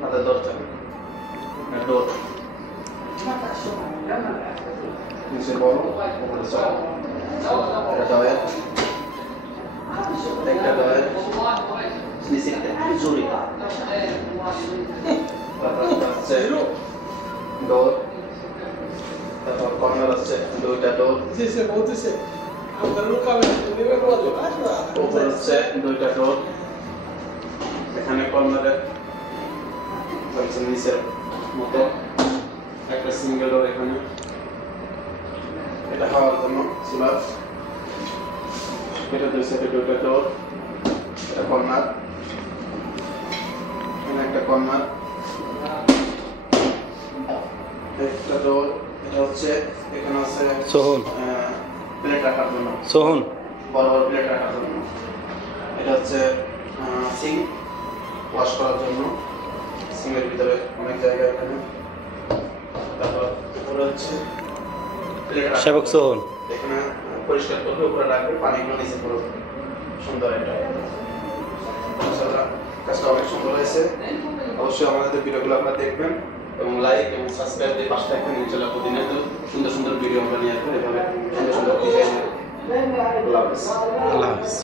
হাতের দরজা ডোর নিচে বড় উপরে ছোট এটা ডয়ের একটা ডয়ের নিচে জুড়ি ডোর তারপর কর্নার আছে দুইটা ডোর উপর হচ্ছে দুইটা ডোর এখানে কর্নারে নিচের মতো একটা সিঙ্গেল ডোর এখানে এটা হওয়ার জন্য স্ল্যাব এটা দুই সাইডে দুইটা ডোর এটা কর্নার এখানে একটা কর্নার একটা ডোর এটা হচ্ছে এখানে আছে সোহন প্লেট রাখার জন্য সোহন বড় বড় প্লেট রাখার জন্য এটা হচ্ছে সিঙ্ক ওয়াশ করার জন্য সিঙ্কের ভিতরে অনেক জায়গা এখানে তারপর উপরে হচ্ছে সেবক সোহন এখানে পরিষ্কার করবে উপরে রাখবে পানিগুলো নিচে পড়বে সুন্দর এটা কাজটা অনেক সুন্দর হয়েছে অবশ্যই আমাদের ভিডিওগুলো আপনারা দেখবেন এবং লাইক এবং সাবস্ক্রাইব দিয়ে পাশে থাকবেন ইনশাআল্লাহ প্রতিদিন সুন্দর সুন্দর ভিডিও আমরা নিয়ে আসবো এভাবে সুন্দর সুন্দর ডিজাইন আল্লাহ হাফেজ।